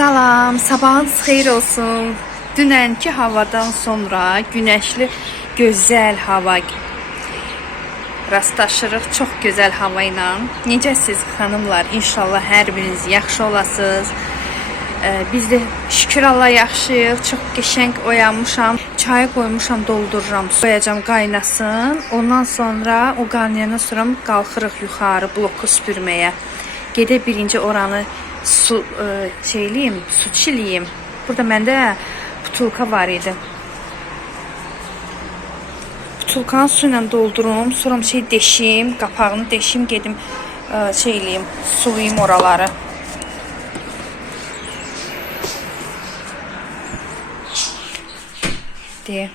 Salam, sabahınız xeyir olsun. Dünənki havadan sonra güneşli, gözəl hava rastlaşırıq. Çox gözəl hava ilə. Necəsiz xanımlar? İnşallah hər biriniz yaxşı olasınız. Biz də şükür Allah yaxşıyıq. Çox qəşəng oyanmışam. Çayı qoymuşam, doldururam. Qoyacam qaynasın. Ondan sonra o qaynayandan sonra qalxırıq yuxarı bloku süpürməyə. Gedib birinci oranı su su çiliyim. Burada məndə butulka var idi. Butulkanı su ilə doldurum, sonra deşim, qapağını deşim, gedim sulayım oraları. Diye.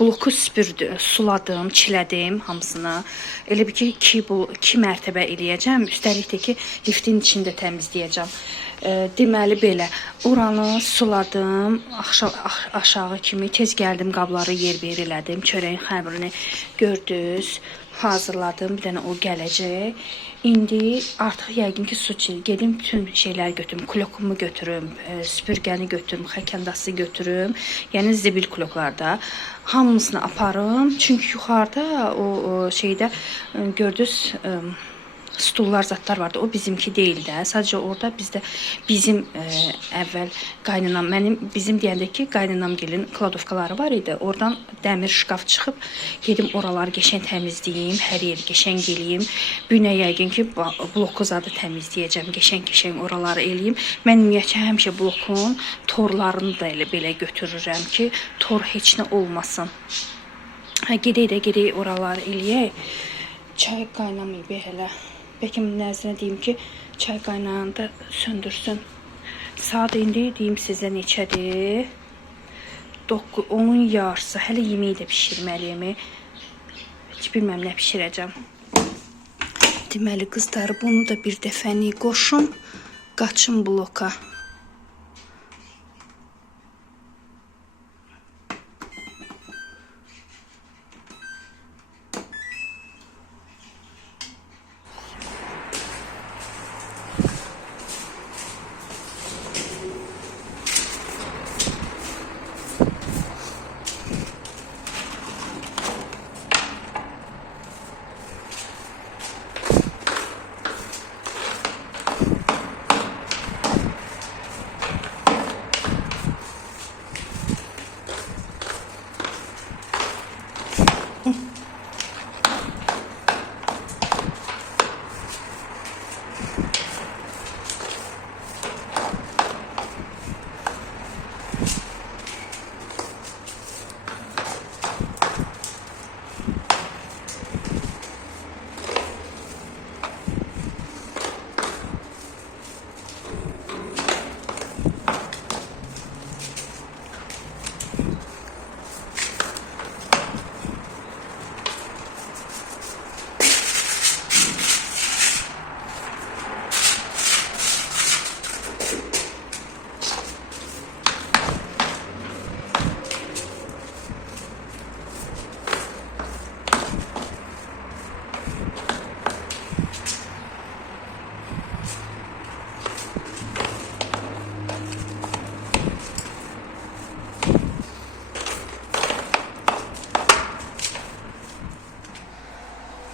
Bloku süpürdüm, suladım, çilədim hamısını. Elə bir ki, iki mərtəbə eləyəcəm. Üstəlik də ki, liftin içində təmizləyəcəm. Deməli belə, oranı suladım, aşağı kimi tez gəldim, qabları yer-bir elədim. Çörəyin xəmirini gördünüz, hazırladım. Bir dənə o gələcək. İndi artıq yəqin ki, su çil. Gedim bütün şeyləri götürüm, klokumu götürüm, süpürgəni götürüm, xəkəndası götürüm. Yəni zibil kloklarda. Hamısını aparım. Çünki yuxarıda o şeydə gördünüz stullar, zatlar vardı. O bizimki deyil də. Sadəcə orada bizdə bizim əvvəl qaynanam, bizim deyəndə ki, qaynanamgilin kladovkaları var idi. Oradan dəmir şkaf çıxıb, gedim oraları qəşəng təmizləyim, hər yeri qəşəng eləyim. Günə yəqin ki, bloku zadı təmizləyəcəm, qəşəng oraları eləyim. Mən ümumiyyətlə həmişə blokun torlarını da belə götürürəm ki, tor heç nə olmasın. Gedək oraları eləyək. Çay qaynamayıb elə. Bəlkə nəzrinə deyim ki, çay qaynayanda söndürsün. Saat indi deyim sizə neçədir? 10 yarısı. Hələ yemeği də pişirməliyim. Heç bilməm nə pişirəcəm. Deməli qızlar, bunu da bir dəfəni qoşum, qaçım bloka.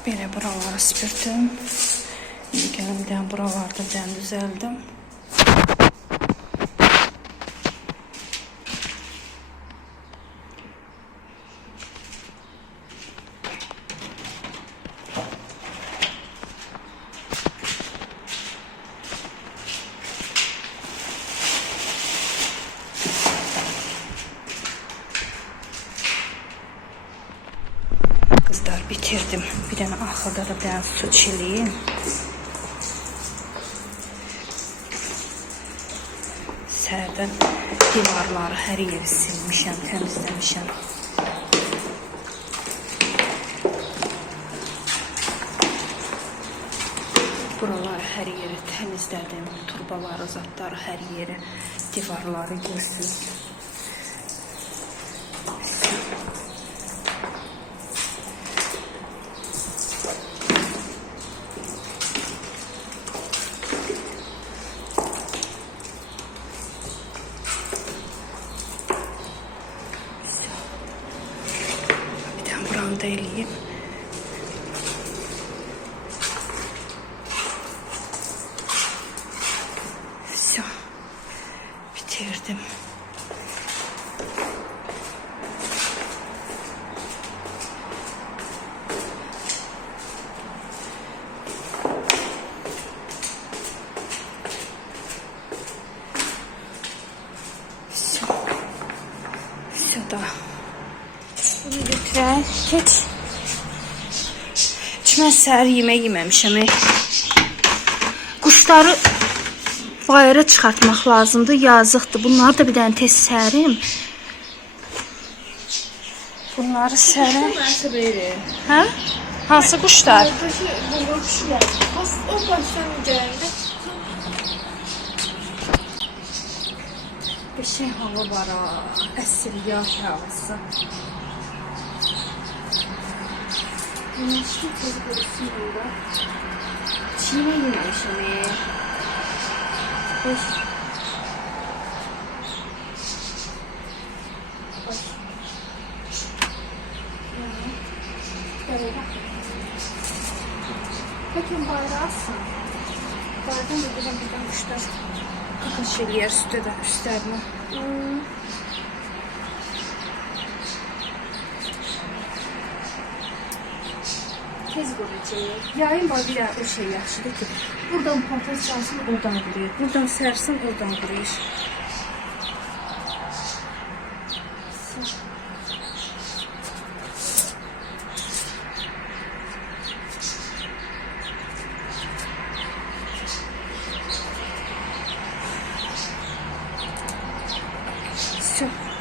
Belə buraları süpürdüm. İndi gəlin bir dənə buralarda bir dənə düzəldim. Kızlar bitirdim. Bir dənə axırda da bir dənə su çiliyim. Səhərdən divarları hər yeri silmişəm, təmizləmişəm. Buraları hər yeri təmizlədim. Turbaları, zatları hər yeri, divarları görsün. Da eləyim. Все. Bitirdim. Все. Все da. Bunu götürək. Keç. Mən səhər yemək yeməmişəm. Quşları bayıra çıxartmaq lazımdır. Yazıqdır. Bunları da bir dənə tez sərim. Bunları sərim. Hə? Hansı quşlar? O başdan gəldi. Bir şey hava var ha. Əsr yağ havası. Güneşli tez kurusun burada. Çiğne yememişim. Hoş. Hoş. Böyle bak. Bakın bayrağı alsın. Bayrağı da buradan kuşlar. Kakın şeyler üstlerine. Tez quracaq. Yayın var bir o şey yaxşıdır ki, buradan patates çalsın, oradan quruyur. Buradan sərsin, oradan quruyur.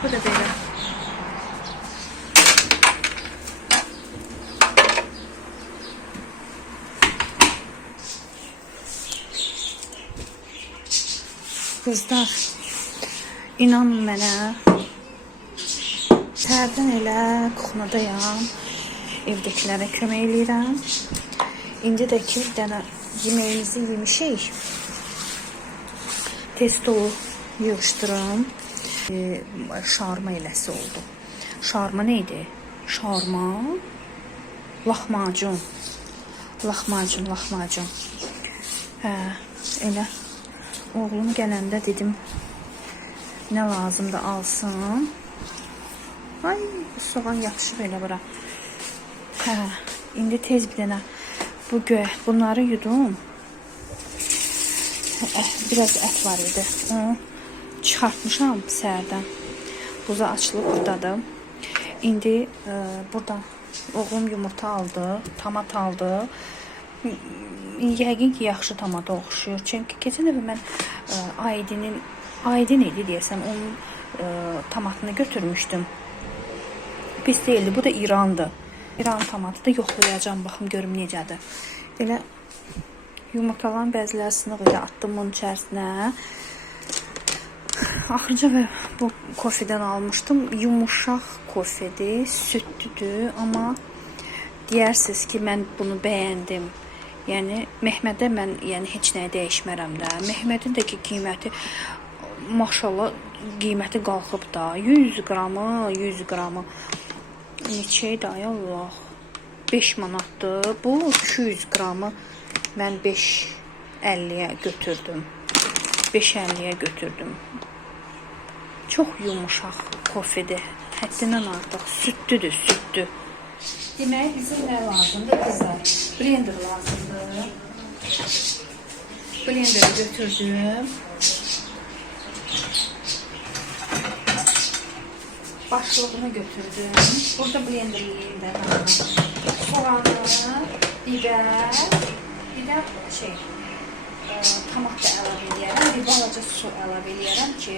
Bu da belə. Kızlar, inanın mənə, səhərdən elə kuxnadayam, evdəkilərə kömək eləyirəm. İndi də ki, bir dənə yeməyimizi yemişik. Testolu yığışdırım. Şarma eləsi oldu. Şarma neydi? Şarma, lahmacun. Lahmacun. Hə, elə. Oğlum gələndə dedim, nə lazımdır alsın. Ay, soğan yapışıq elə bura. Hə, indi tez bir dənə bunları yudum. Biraz ət var idi. Onu çıxartmışam səhərdən. Buza açılıb buradadır. İndi buradan oğlum yumurta aldı, tomat aldı. Yəqin ki, yaxşı tomata oxşuyur. Çünki keçən dəfə mən Aydın idi deyəsəm, onun tomatını götürmüşdüm. Pis deyildi. Bu da İrandır. İran tomatı da yoxlayacağım. Baxım görüm necədir. Elə yumurtaların bəzilərini belə atdım bunun içərisinə. Axırıncı və bu kofedən almışdım. Yumuşaq kofedir, südlüdür, amma deyərsiniz ki, mən bunu bəyəndim. Yəni Mehmədə mən heç nəyi dəyişmərəm də. Mehmədin də ki qiyməti maşallah qiyməti qalxıb da. 100 qramı neçəydi ay Allah. 5 manatdır. Bu 200 qramı mən 5.50-yə götürdüm. 5.50-yə götürdüm. Çox yumuşaq kofedir. Həddindən artıq südlüdür, südlü. Demək bizə nə lazımdır qızlar? Blender lazımdır. Blenderi götürdüm. Başlığını götürdüm. Burada blenderliyim də. Soğanı, biber, bir də tomat da əlavə eləyərəm. Bir balaca su əlavə eləyərəm ki,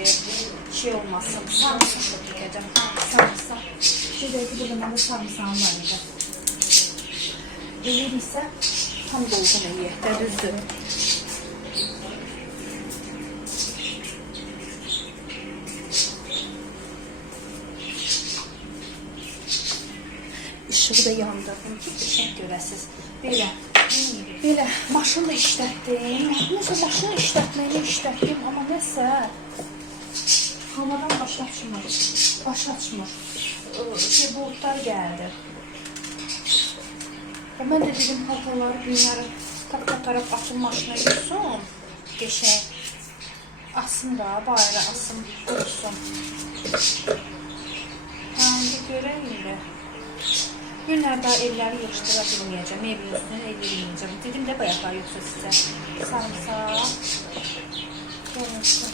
olmasın. Sarımsaq da dökəcəm. Sarımsaq. Bir də ki, burada məndə sarımsağım var idi. Eləyirsə, tam dolğun eləyək də, düzdür. Işığı da yandırdım ki, qəşəng görəsiz. Belə maşını işlətdim. Nəsə maşını işlətdim, amma nəsə havadan baş açmır. Bulutlar gəldi. Mən də dedim, paltarları günləri tataraq atım maşına yürüsün. Qəşəng. Asım da, bayra asım olsun. Hangi görək indi? Günlərdə evləri yığışdıra bilməyəcəm, evin üstünə eləyəcəm. Dedim də bayaqlar yoxsa sizə. Sarımsaq. Görünsün.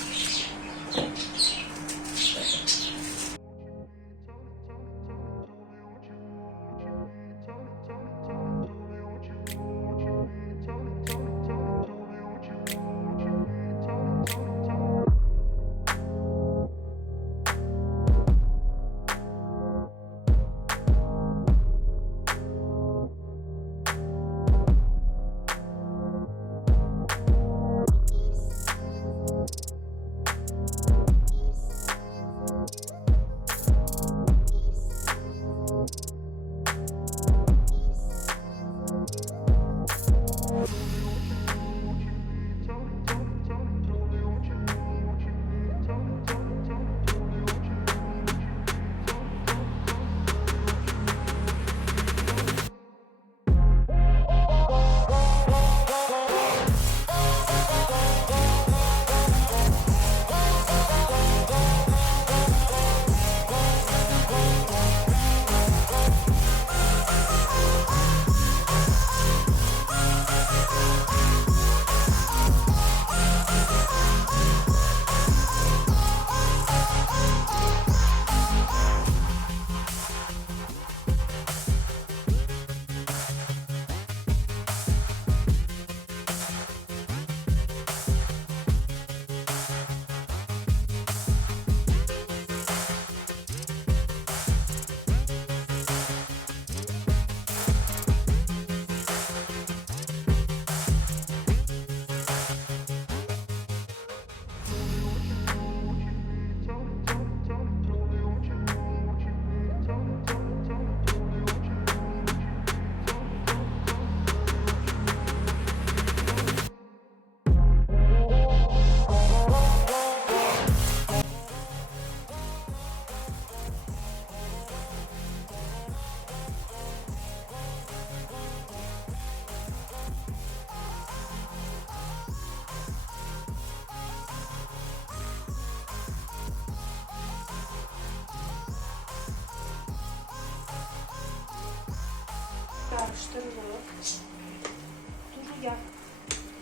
Karıştırılır.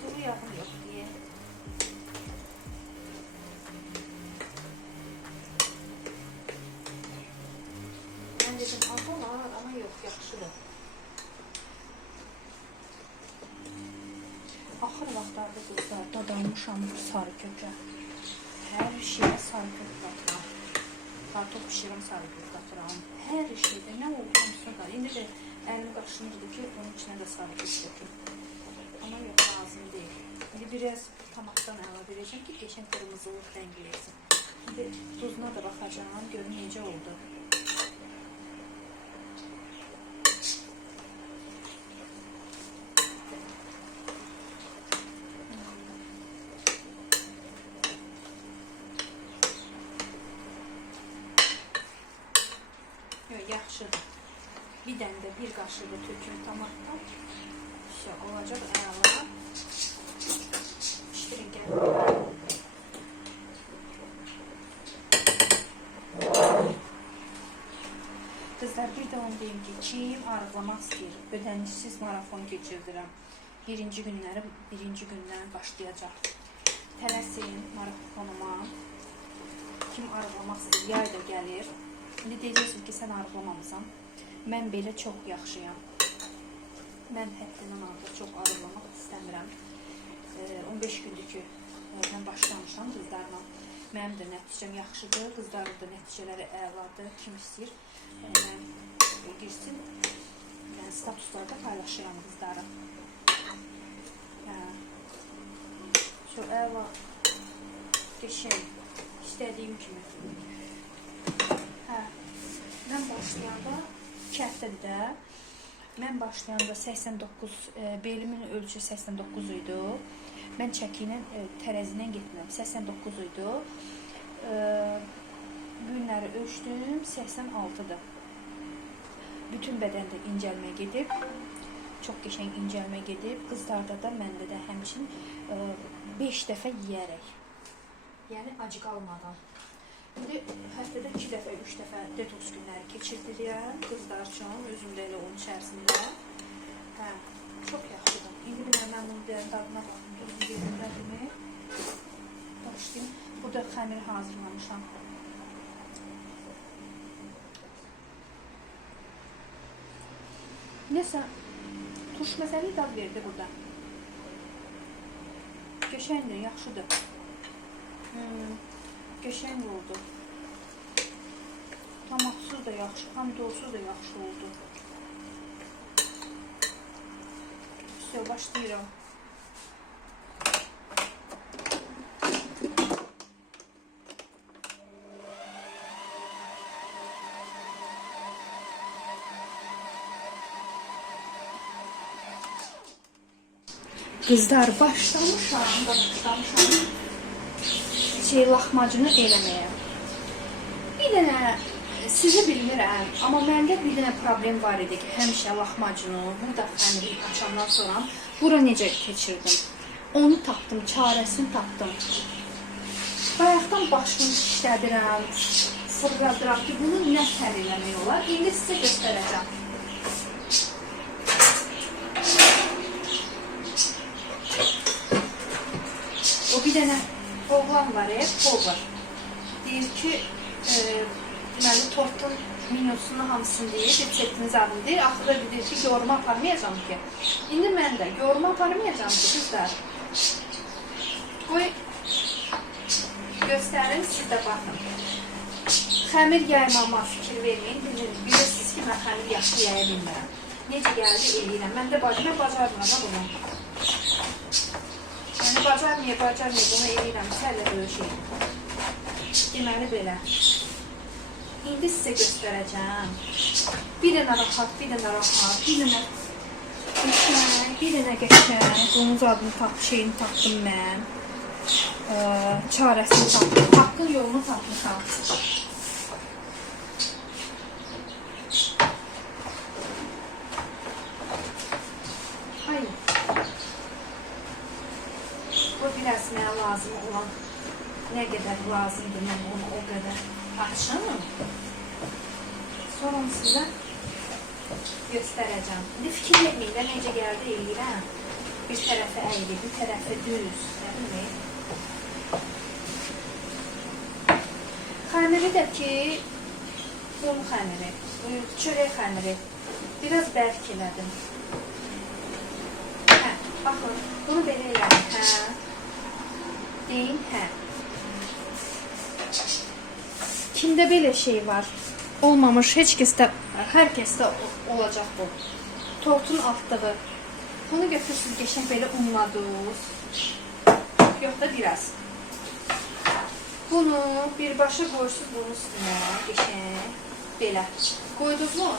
Duru yağım yok diye. Ben dedim az olar ama yok, yaxşıdır. Axır vaxtlarda qızlar dadanmışam sarı kökə. Hər şeyə sarı kök qatıram. Kartof pişirim, sarı kök qatıram. Hər şeydə nə olursa da. İndi də əlim qaşınırdı ki, onun içine de sarı kök döküm. Ama yok, lazım değil. Şimdi biraz tomatdan əlavə edəcəm ki, geçen kırmızılıq rəng versin. Şimdi tuzuna da baxacağım, görün necə oldu. Yaxşıdır. Bir dənə də bir qaşıq da töküm tomatdan. İşte olacaq əla. Pişirin gəlin. Kızlar, bir də onu deyim ki, kim arıqlamaq istəyir, ödənişsiz marafon keçirdirəm. Birinci gündən başlayacaq. Tələsin marafonuma. Kim arıqlamaq istəyir, yay da gəlir. İndi deyəcəksin ki, sən arıqlamamısan. Mən belə çox yaxşıyam. Mən həddindən artıq çox arıqlamaq istəmirəm. 15 gündür ki, mən başlamışam qızlarla. Mənim də nəticəm yaxşıdır, qızların da nəticələri əladır. Kim istəyir, mən girsin, statuslarda paylaşıram qızları. Çox əla, qəşəng, istədiyim kimi. Mən başlayanda, 2 həftədir də, mən başlayanda 89, belimin ölçü 89 idi. Mən çəki ilə tərəzindən getmirəm, 89 idi. Günləri ölçdüm, 86'dır. Bütün bədəndə incəlmə gedib, çox qəşəng incəlmə gedib. Qızlarda da, məndə də həmçin 5 dəfə yeyərək, yəni acı qalmadan. İndi həftədə 2 dəfə, 3 dəfə detoks günləri keçirdirəm qızlar üçün, özüm də elə onun içərisində. Çox yaxşıdır. İndi mən bunu deyən dadına baxım, duzun yerindədirmi? Başlayayım. Burada xəmir hazırlamışam. Nəsə, turş məsəli dad verdi burada. Qəşəngdir, yaxşıdır. Qəşəng oldu. Tomatsız da yaxşı, pomidorсuz da yaxşı oldu. Все, başlayıram. Qızlar, başlamışam. Lahmacunu eləməyə. Bir dənə, sizi bilmirəm, amma məndə bir dənə problem var idi ki, həmişə lahmacunu, burada xəmiri açandan sonra bura necə keçirdim. Onu tapdım, çarəsini tapdım. Bayaqdan başını işlədirəm, fırladıram ki, bunu nə həll eləmək olar. İndi sizə göstərəcəm. O bir dənə oğlan var, Povar. Deyir ki, deməli, tortun menyusunu hamısını deyir, reseptiniz adını deyir. Axırda deyir ki, yoğurma aparmayacam ki. İndi mən də yoğurma aparmayacam ki, qızlar. Qoy, göstərin, siz də baxın. Xəmir yaymama fikir verməyin. Bilirsiniz ki, mən xəmir yaxşı yaya bilmirəm. Necə gəldi, eləyirəm. Mən də bacarmıram bunu. Yəni, bacarmaya bunu eləyirəm. Sərlə döyüşəyim. Deməli belə. İndi sizə göstərəcəm. Bir dənə rahat, bir dənə qəşəng. Bunun adını şeyini tapdım mən. Çarəsini tapdım. Haqqın yolunu tapmışam. Bu biraz mənə lazım olan, nə qədər lazımdır, mən onu o qədər açım. Sonra sizə göstərəcəm. İndi fikir etməyin də necə gəldi eləyirəm. Bir tərəfə əyri, bir tərəfə düz. Nə bilmək? Xəmiri də ki, un xəmiri, çörək xəmiri. Biraz bərk elədim. Baxın, bunu belə elədim. Deyin, Kimdə belə şey var? Olmamış, heç kəsdə, hər kəsdə olacaq bu. Tortun altlığı. Bunu götürsünüz, qəşəng belə unladınız. Yox da biraz. Bunu birbaşa qoyursunuz bunun üstünə, qəşəng. Belə. Qoydunuz mu?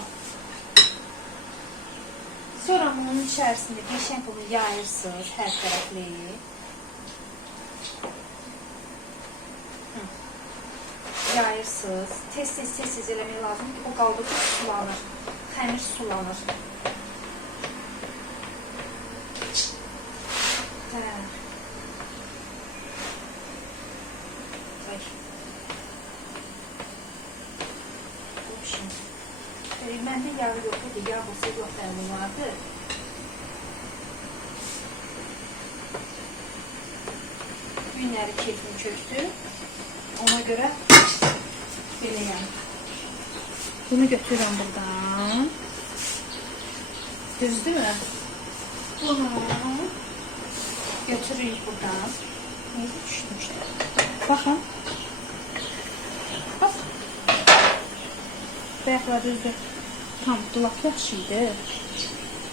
Sonra bunun içərisində qəşəng bunu yayırsınız hər tərəfli. Yayırsınız. Tez-tez eləmək lazım ki, o qaldıqca sulanır. təmir sulanır. Məndə yağ yox idi, yağ olsa yox təmin vardı. Günləri keyfim köktü. Ona görə beləyəm. Bunu götürürəm buradan. Düzdür mü? Bunu götürürük buradan. Neyse düşmüşdür. Baxın. Hop. Bayaqlar düzdür. Tam dolap yaxşıydı.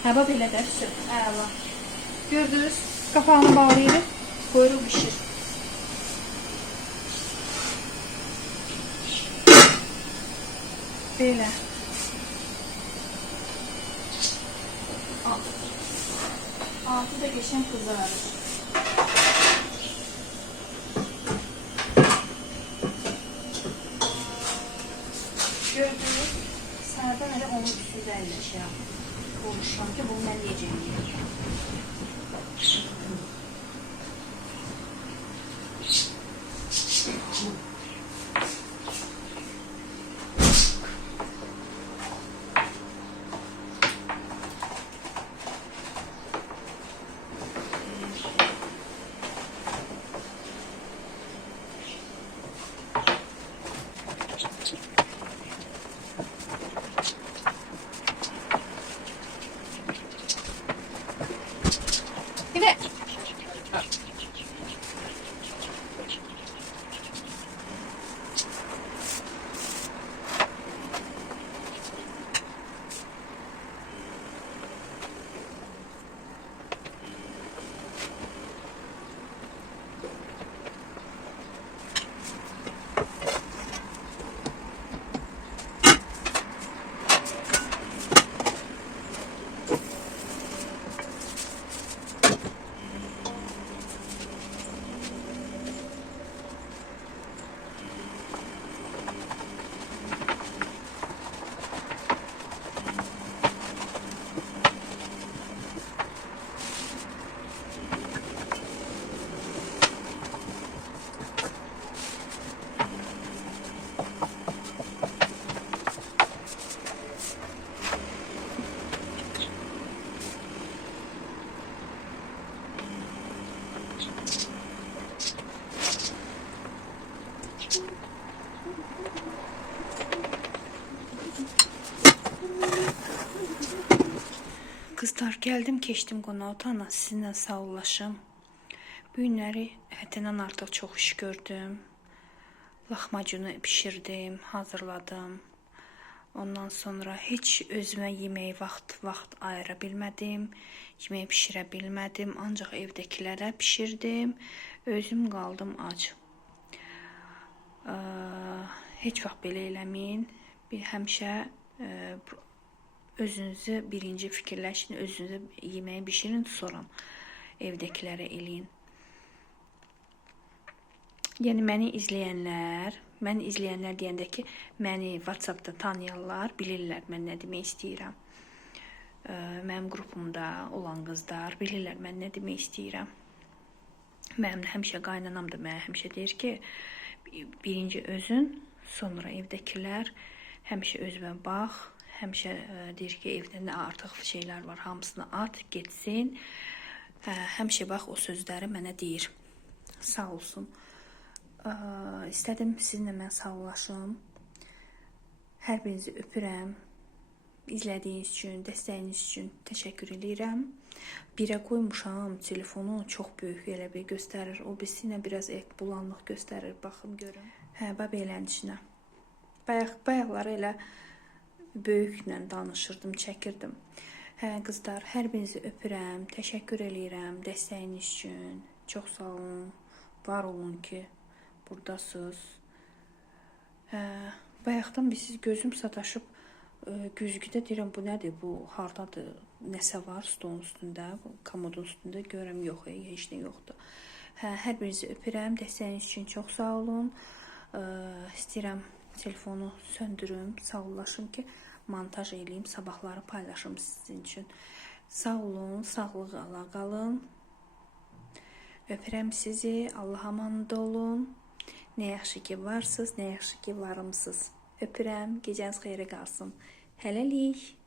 Həba belə də süt. Əla. Gördünüz? Qapağını bağlayırıq. Qoyuruq bişir. Belə. Altı da geçen kızarır. Gördünüz? Sərdən elə onun üstündə əlləşəm. Konuşam ki, bunu mən yiyəcəyim. Bir de Kızlar, gəldim, keçdim qonaq otağına, sizinlə sağollaşım. Bu günləri həddindən artıq çox iş gördüm. Lahmacunu bişirdim, hazırladım. Ondan sonra heç özümə yeməyi vaxt ayıra bilmədim. Yeməyi bişirə bilmədim, ancaq evdəkilərə bişirdim. Özüm qaldım ac. Heç vaxt belə eləməyin. Həmişə özünüzü birinci fikirləşin, özünüzü yeməyi bişirin, sonra evdəkilərə eləyin. Yəni məni izləyənlər deyəndə ki, məni WhatsAppda tanıyanlar bilirlər mən nə demək istəyirəm. Mənim qrupumda olan qızlar bilirlər mən nə demək istəyirəm. Mənim həmişə qaynanam da mənə həmişə deyir ki, birinci özün, sonra evdəkilər, həmişə özümə bax. Həmişə deyir ki, evdə nə artıq şeylər var, hamısını at, getsin. Həmişə bax, o sözləri mənə deyir. Sağ olsun. İstədim sizinlə mən sağollaşım. Hər birinizi öpürəm. İzlədiyiniz üçün, dəstəyiniz üçün təşəkkür edirəm. Birə qoymuşam, telefonu çox böyük elə bir göstərir. O birisi ilə biraz bulanlıq göstərir. Baxın, görün. Bax, belənin içinə. Bayaqları elə böyüklə danışırdım, çəkirdim. Qızlar, hər birinizi öpürəm, təşəkkür edirəm dəstəyiniz üçün. Çox sağ olun, var olun ki, buradasınız. Bayaqdan siz gözüm sataşıb, güzgüdə deyirəm, bu nədir, bu hardadır, nəsə var stolun üstündə, komodun üstündə, görəm yox, heç nə yoxdur. Hər birinizi öpürəm, dəstəyiniz üçün çox sağ olun. İstəyirəm telefonu söndürüm, sağollaşım ki, montaj eləyim, sabahları paylaşım sizin üçün. Sağ olun, sağlıqla qalın. Öpürəm sizi, Allaha əmanət olun. Nə yaxşı ki varsınız, nə yaxşı ki varımsınız. Öpürəm, gecəniz xeyrə qalsın. Hələlik.